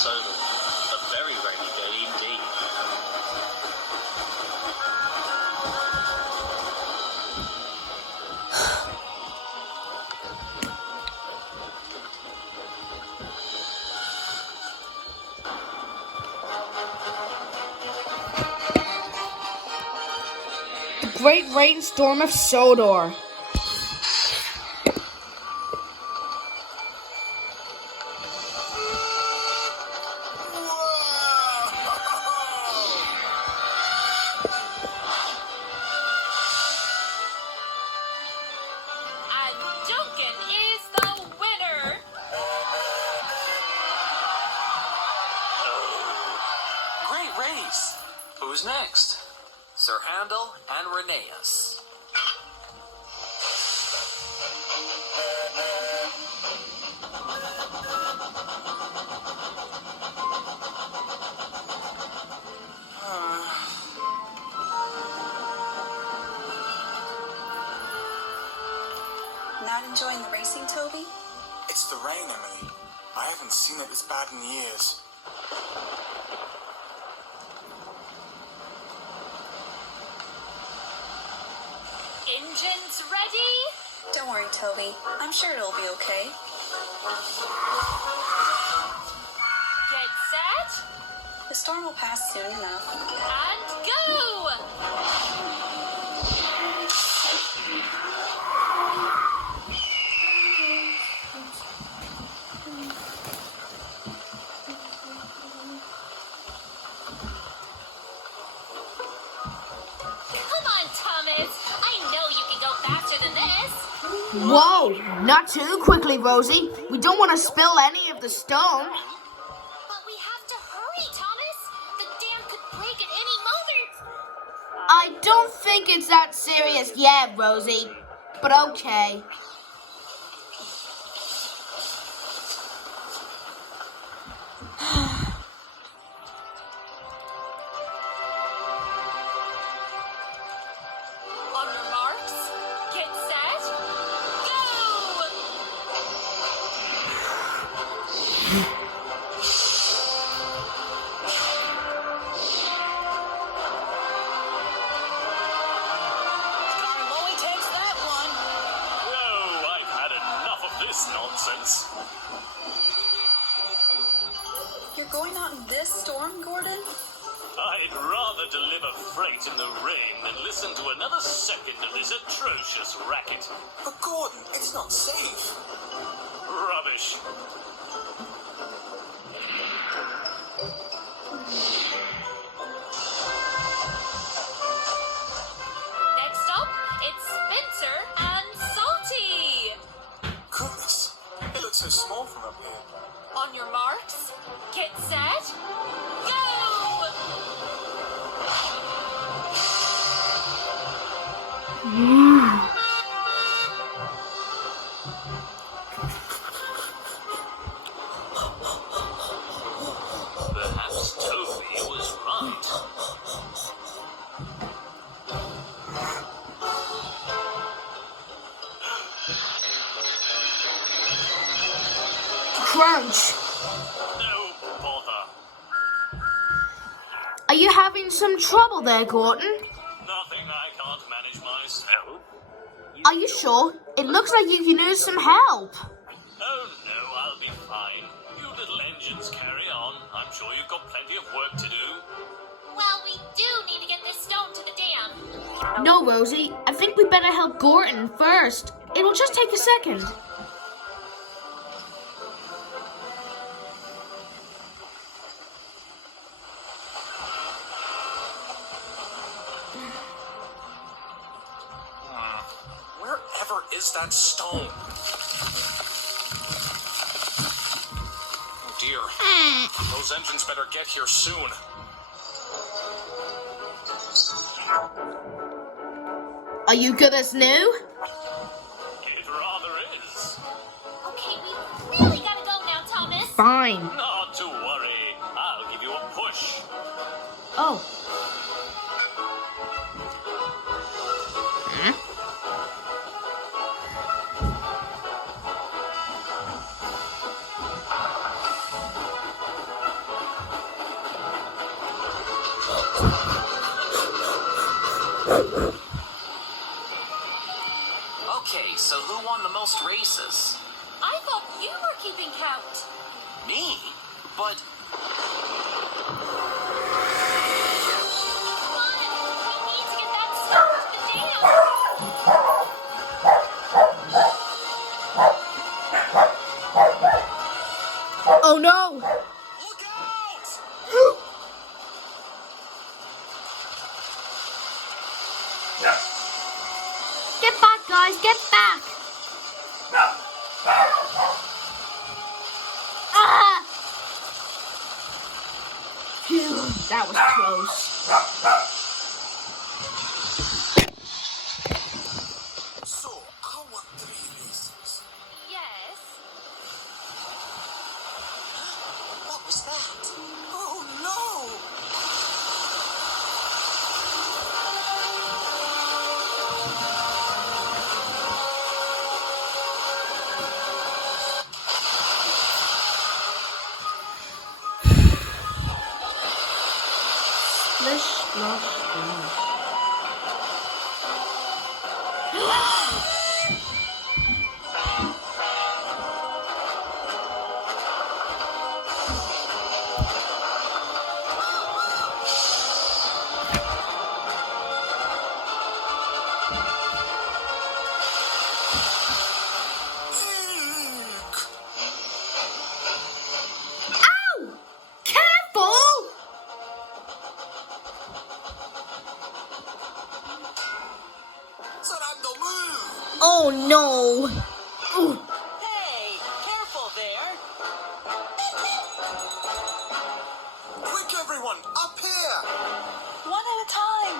sodor. A very rainy day indeed. The Great Rainstorm of Sodor. Great race! Who's next? Sir Handel and Rheneas. Not enjoying the racing, Toby? It's the rain, Emily. I haven't seen it this bad in years. Engines ready? Don't worry, Toby. I'm sure it'll be okay. Get set The storm will pass soon enough. and go! Come on, Thomas. I know you can go faster than this. Whoa, not too quickly, Rosie. We don't want to spill any of the stone. But we have to hurry, Thomas. The dam could break at any moment. I don't think it's that serious yet, Rosie. But okay. On your marks, get set, go! Carlo takes that one. Whoa, I've had enough of this nonsense. You're going out in this storm, Gordon? I'd rather deliver freight in the rain than listen to another second of this atrocious racket. But Gordon, it's not safe. Rubbish. Next up, it's Spencer and Salty. Goodness, it looks so small from up here. On your marks, get set, go! Perhaps Toby was right. Crunch. No bother. Are you having some trouble there, Gordon? Nothing I can't manage myself. Are you sure? It looks like you can use some help. Oh no, I'll be fine. You little engines carry on. I'm sure you've got plenty of work to do. Well, we do need to get this stone to the dam. No, Rosie. I think we better help Gordon first. It'll just take a second. Wherever is that stone? Oh dear. Those engines better get here soon. Are you good as new? It rather is. Okay, we really gotta go now, Thomas. Fine. Not to worry. I'll give you a push. Oh. Okay, so who won the most races? I thought you were keeping count. Me? But Come on, we need to get that stuff to the dam. Oh no! Look out! Get back, guys, get back! Ah! Phew, that was close. So, our 3 races. Yes. what was that? Oh no! Splish, splash, splash. Eek! Ow! Careful! Sarando, move! Oh no! Ooh. Hey, careful there. Quick, everyone, up here! One at a time.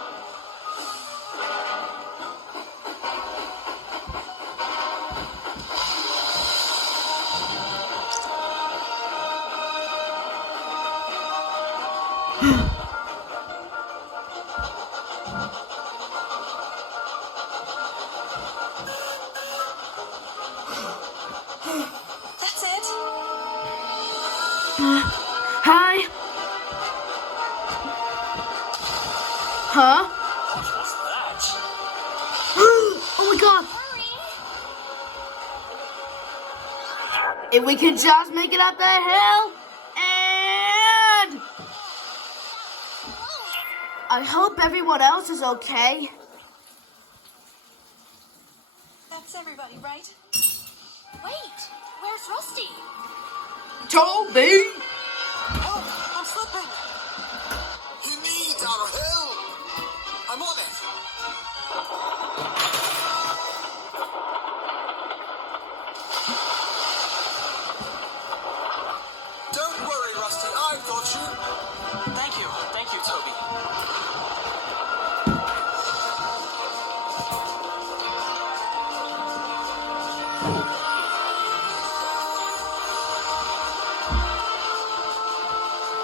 That's it. Hi. Huh? What was that? Oh my god! If we could just make it up the hill, and I hope everyone else is okay. That's everybody, right? Wait, where's Rusty? Toby! Oh, I'm slipping! He needs our help! I'm on it! Don't worry, Rusty, I've got you! Thank you, Toby.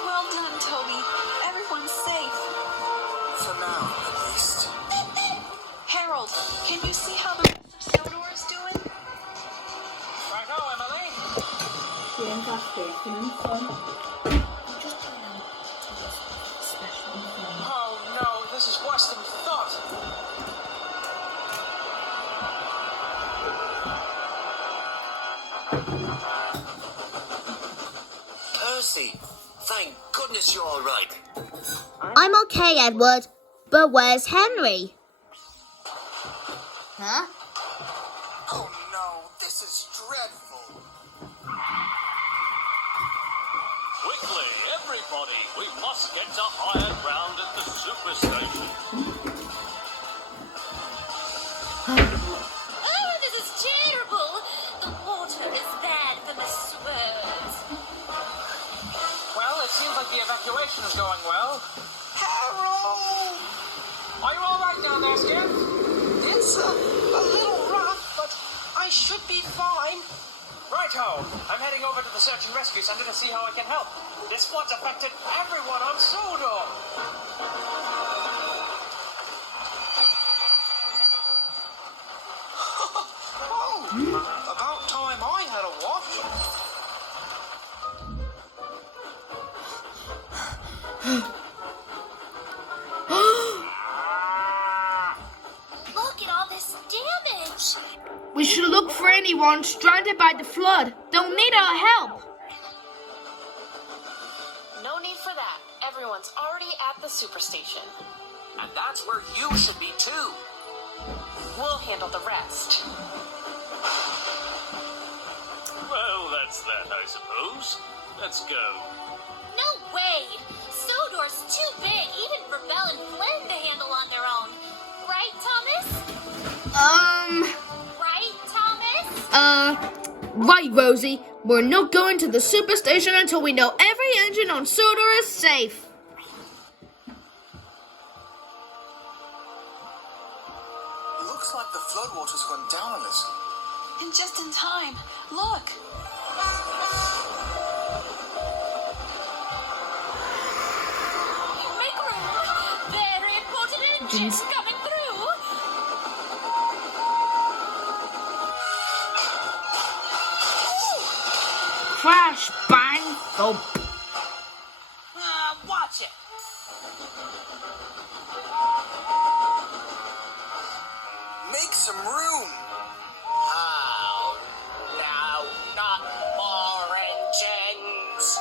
Well done, Toby. Everyone's safe. For now, at least. Harold, can you see how the rest of Sodor is doing? Righto, Emily. Oh no, this is worse than we thought. Percy, thank goodness you're all right. I'm okay, Edward. But where's Henry? Huh? Oh no, this is dreadful. Quickly, everybody, we must get to higher ground at the superstation. Oh, this is terrible. The water is bad for the swerves. Well, it seems like the evacuation is going well. Harold! Are you all right down there, Skip? It's a little rough, but I should be fine. Righto. I'm heading over to the search and rescue center to see how I can help. This flood's affected everyone on Sodor. Oh, about time I had a wash. We should look for anyone stranded by the flood. They'll need our help. No need for that. Everyone's already at the superstation. And that's where you should be too. We'll handle the rest. Well, that's that, I suppose. Let's go. No way! Sodor's too big, even for Belle and Flynn to handle on their own. Right, Thomas? Right, Thomas? Right, Rosie. We're not going to the superstation until we know every engine on Sodor is safe. Looks like the floodwater's gone down a little. And just in time. Look. Make room! Very important engines coming through! Crash, bang, thump. Watch it. Make some room. Oh, no, not more engines.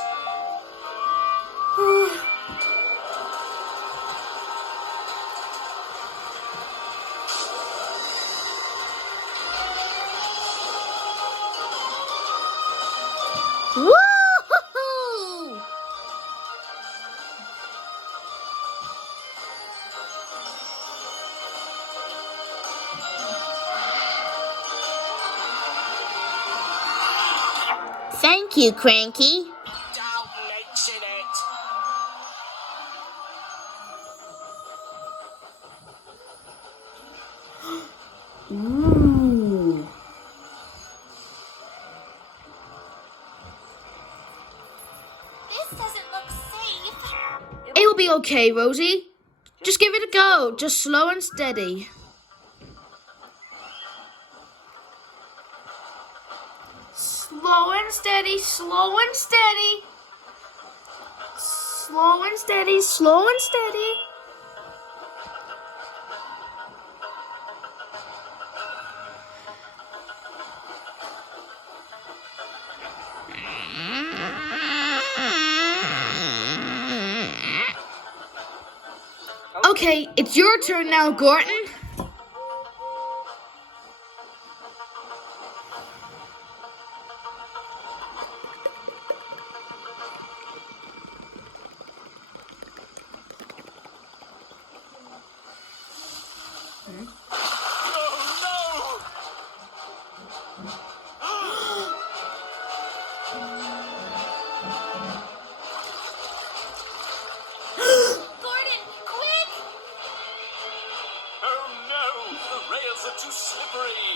Woo-hoo-hoo! Thank you, Cranky. Don't mention it. Ooh. This doesn't look safe. It'll be okay, Rosie. Just give it a go. Just slow and steady. Slow and steady, slow and steady. Slow and steady, slow and steady. Okay, it's your turn now, Gordon. Gordon, quick! Oh no! The rails are too slippery!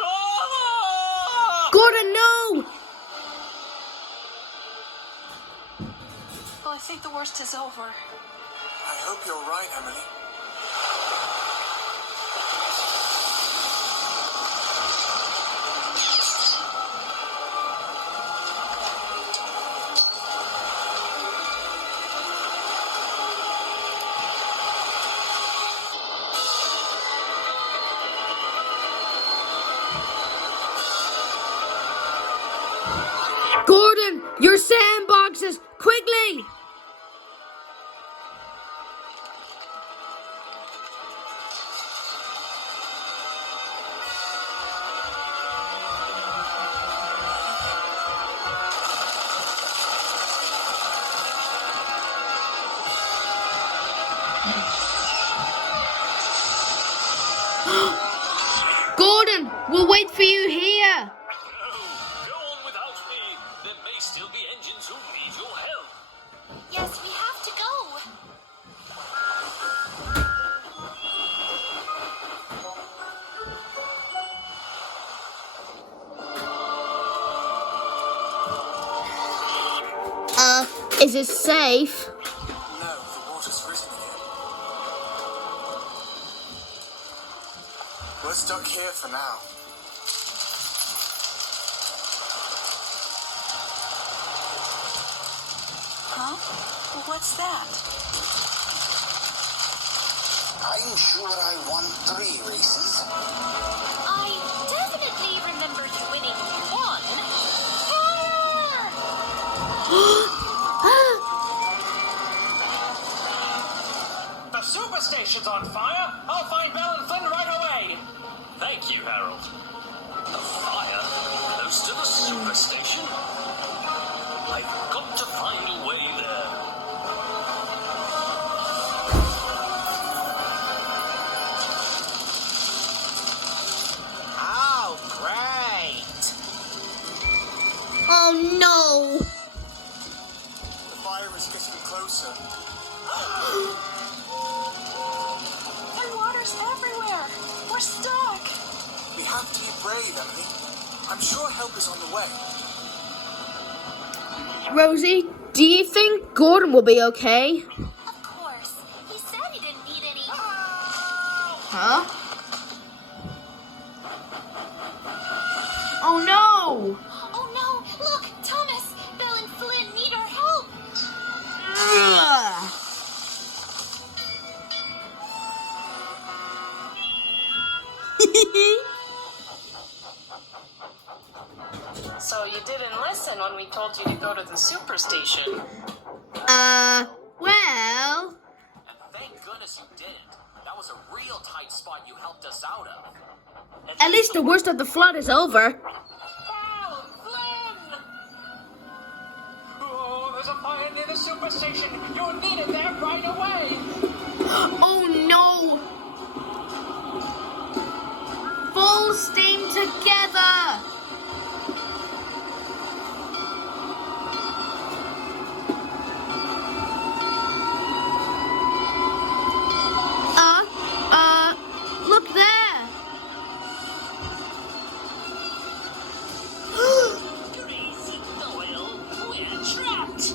Ah! Gordon, no! Well, I think the worst is over. I hope you're right, Emily. Gordon, your sandboxes, quickly! Gordon, we'll wait for you here. No, go on without me. There may still be engines who need your help. Yes, we have to go. Is it safe? No, the water's risen again. We're stuck here for now. Huh? What's What's that? I'm sure I won 3 races. I definitely remember you winning one. The superstation's on fire. I'll find Belle and Flynn right away. Thank you, Harold. A fire close to the superstation? I've got to find a way there. Oh, great. Oh no! The fire is getting closer. And water's everywhere. We're stuck. We have to be brave, Emily. I'm sure help is on the way. Rosie, do you think Gordon will be okay? Of course. He said he didn't need any. Huh? Oh no! Oh no! Look, Thomas! Belle and Flynn need our help! Ugh. So you didn't listen when we told you to go to the superstation. Well... And thank goodness you didn't. That was a real tight spot you helped us out of. At least the worst of the flood is over. Belle, Flynn! Oh, there's a fire near the superstation. You're needed there right away. Oh no! Full steam together! Look there! Crazy Doyle, we're trapped.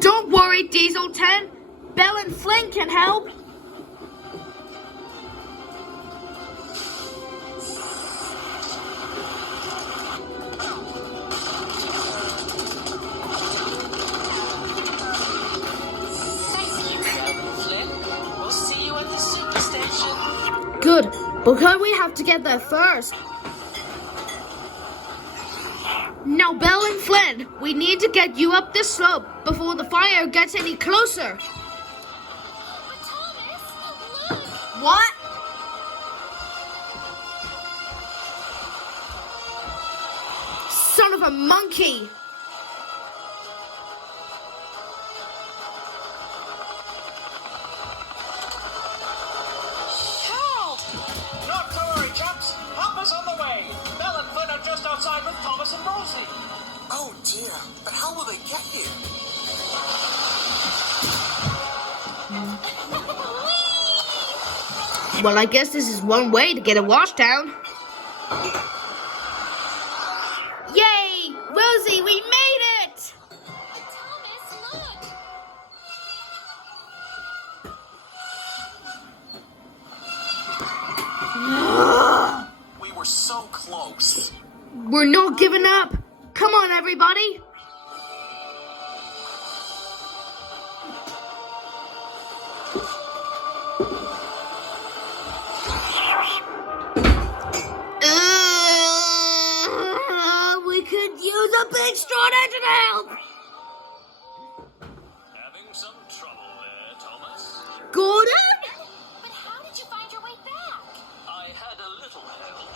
Don't worry, Diesel 10. Belle and Flynn can help. Flynn, we'll see you at the superstation. Good, but we have to get there first. Now, Belle and Flynn, we need to get you up this slope before the fire gets any closer. But Thomas, look! What? Son of a monkey! Harold! Not to worry, chaps. Help is on the way. Belle and Flynn are just outside with Thomas and Rosie. Oh dear, but how will they get here? Well, I guess this is one way to get a washdown. Yay! Rosie, we made it! Thomas, look! We were so close. We're not giving up. Come on, everybody. We could use a big strong engine help. Having some trouble there, Thomas? Gordon? But how did you find your way back? I had a little help.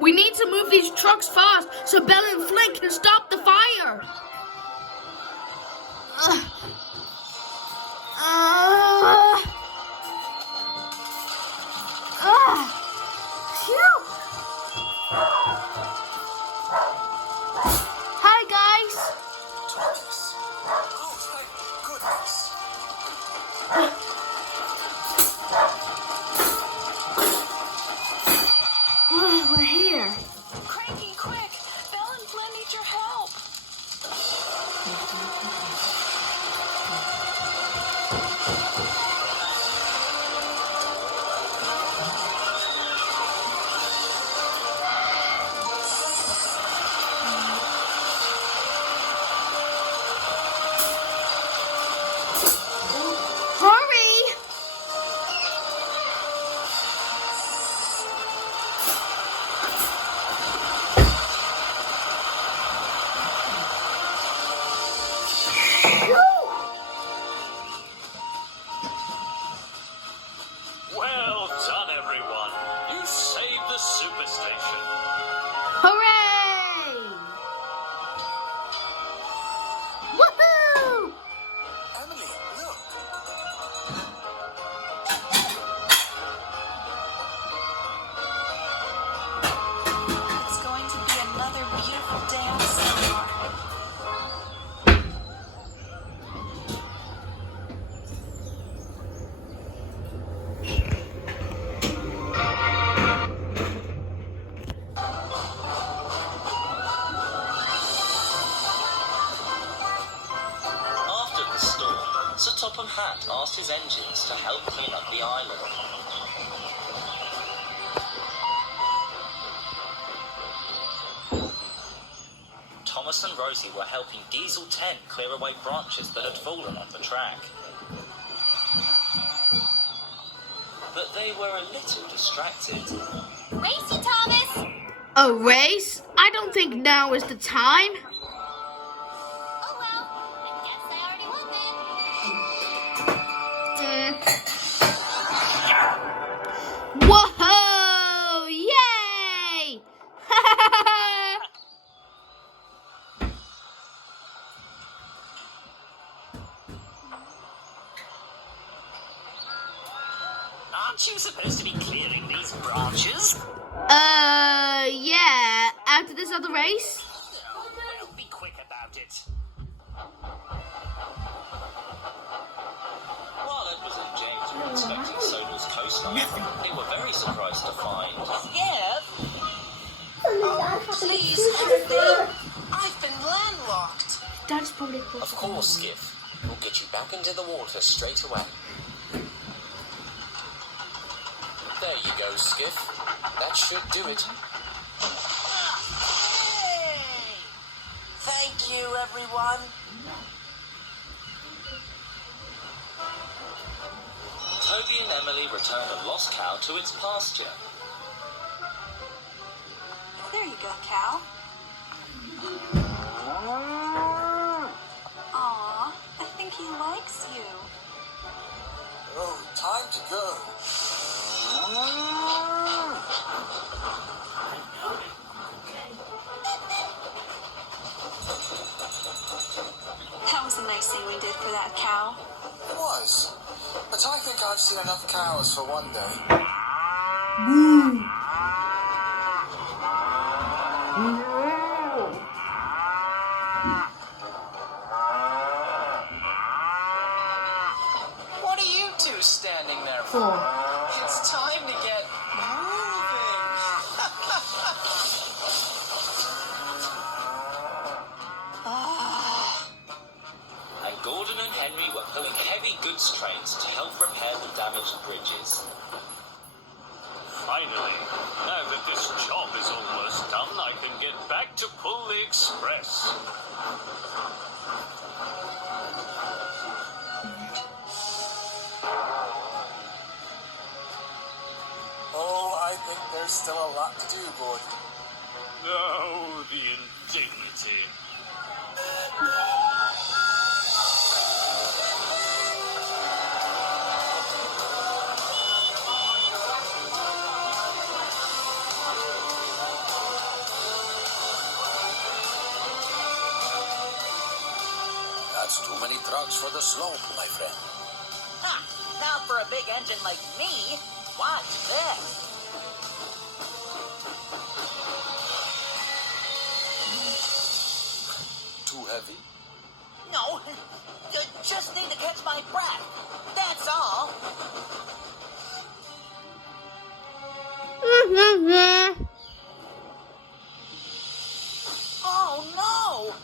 We need to move these trucks fast so Belle and Flynn can stop the fire. Phew. Hi, guys. Thomas. Oh, thank goodness. Oh, we're here. Cranky, quick! Belle and Flynn need your help. Hooray! Woohoo! Emily, look. It's going to be another beautiful day on Sodor. After the storm, Sir Topham Hatt asked his engines to help clean up the island. Thomas and Rosie were helping Diesel 10 clear away branches that had fallen on the track. But they were a little distracted. Racy, Thomas! A race? I don't think now is the time. Oh well, I guess I already won then. Whoa! Yay! Aren't you supposed to be clearing these branches? Yeah. After this other race? Well, be quick about it. While Edward and James were inspecting Sodor's coastline, they were very surprised to find... Please help me. I've been landlocked. That's probably Of course, Skiff. We'll get you back into the water straight away. There you go, Skiff. That should do it. Hey! Thank you, everyone. Toby and Emily returned a lost cow to its pasture. There you go, cow. Aw, I think he likes you. Oh, time to go. That was a nice thing we did for that cow. It was. But I think I've seen enough cows for one day. What are you two standing there for? It's time to get moving. And Gordon and Henry were pulling heavy goods trains to help repair the damaged bridges. Finally, now that this job is almost done, I can get back to pull the express. Oh, I think there's still a lot to do, Gordon. Oh, the indignity. That's too many trucks for the slope, my friend. Now for a big engine like me, watch this. Too heavy? No, just need to catch my breath. That's all. Oh no!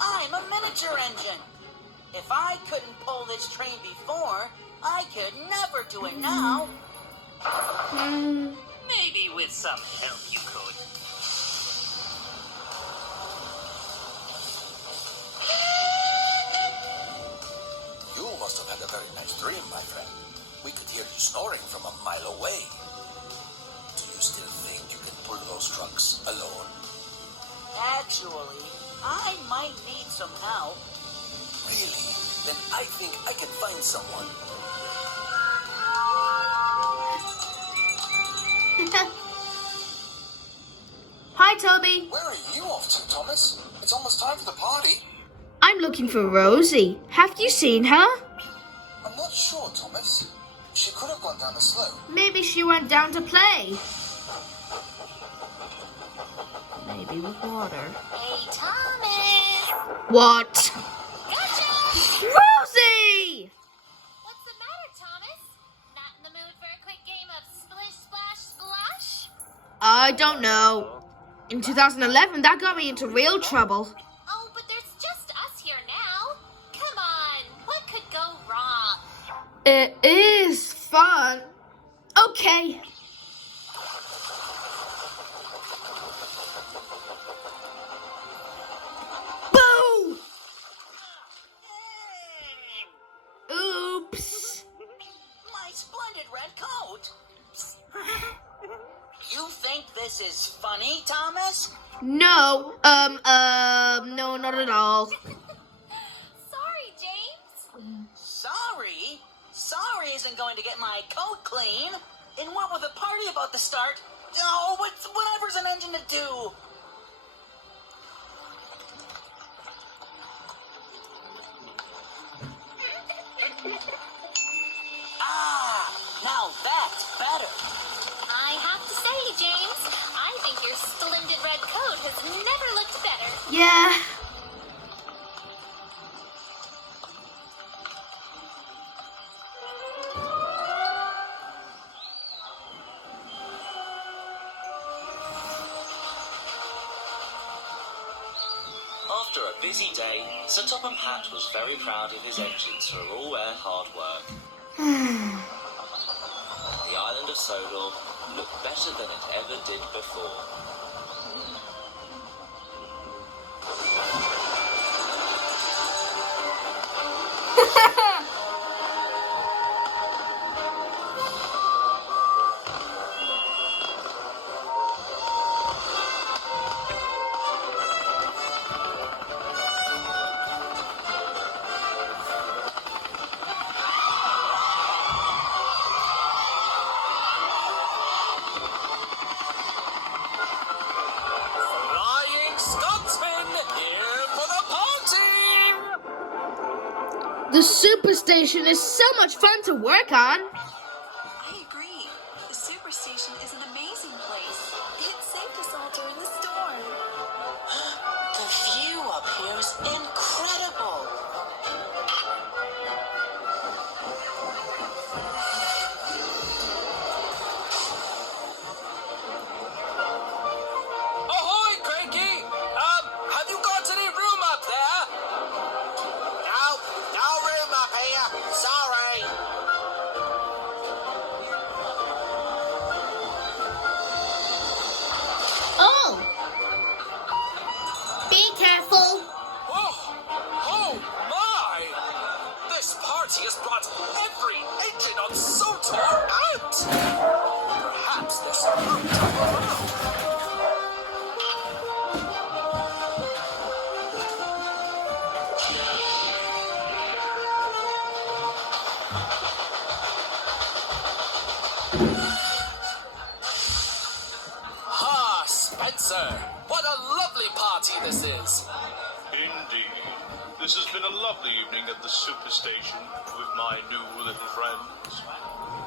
I'm a miniature engine. If I couldn't pull this train before, I could never do it now. Maybe with some help you could. You must have had a very nice dream, my friend. We could hear you snoring from a mile away. Do you still think you can pull those trucks alone? Actually, I might need some help. Really? Then I think I can find someone. Hi, Toby. Rosie! Where are you off to, Thomas? It's almost time for the party. I'm looking for Rosie. Have you seen her? I'm not sure, Thomas. She could have gone down the slope. Maybe she went down to play. Maybe with water. Hey, Thomas! What? Gotcha! Rosie! What's the matter, Thomas? Not in the mood for a quick game of Splish Splash Splash? I don't know. In 2011, that got me into real trouble. Oh, but there's just us here now. Come on, what could go wrong? It is fun. Okay. Boo! Oops. My splendid red coat. You think this is funny, Thomas? No, no, not at all. Sorry, James. Sorry? Sorry isn't going to get my coat clean. And what with a party about to start? Oh, whatever's an engine to do. Ah, now that's better. I have to say, James, I think your splendid red coat has never looked better. Yeah. After a busy day, Sir Topham Hatt was very proud of his engines for all their hard work. The island of Sodor looked better than it ever did before. Flying Scotsman, here for the party! The superstation is so much fun to work on. I agree. The superstation is an amazing place. It saved us all during the storm. The view up here is incredible. Ahoy, Cranky! Have you got any room up there? No room up here. Sorry. Oh! Be careful. Oh my! This party has brought every engine on Sotor out! Perhaps there's some room to around. Ah, Spencer! What a lovely party this is! Indeed. This has been a lovely evening at the superstation with my new little friends.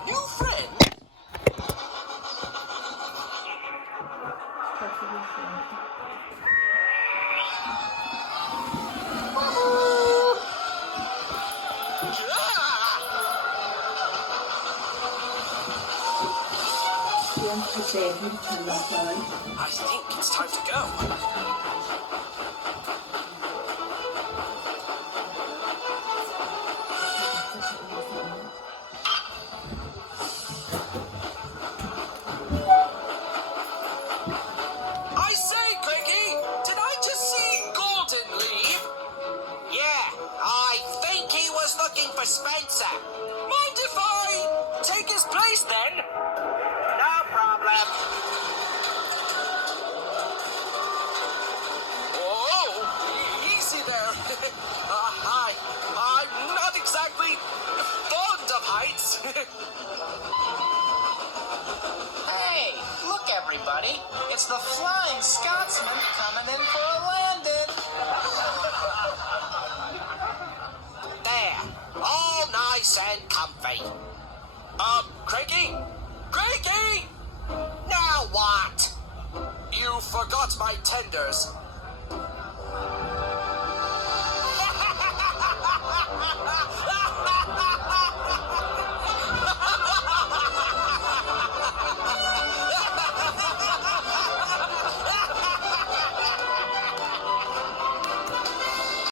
New friend? I think it's time to go. I say, Cranky, did I just see Golden leave? Yeah, I think he was looking for Spencer. Mind if I take his place then? No problem. nice and comfy. Craigie? Craigie! Now what? You forgot my tenders.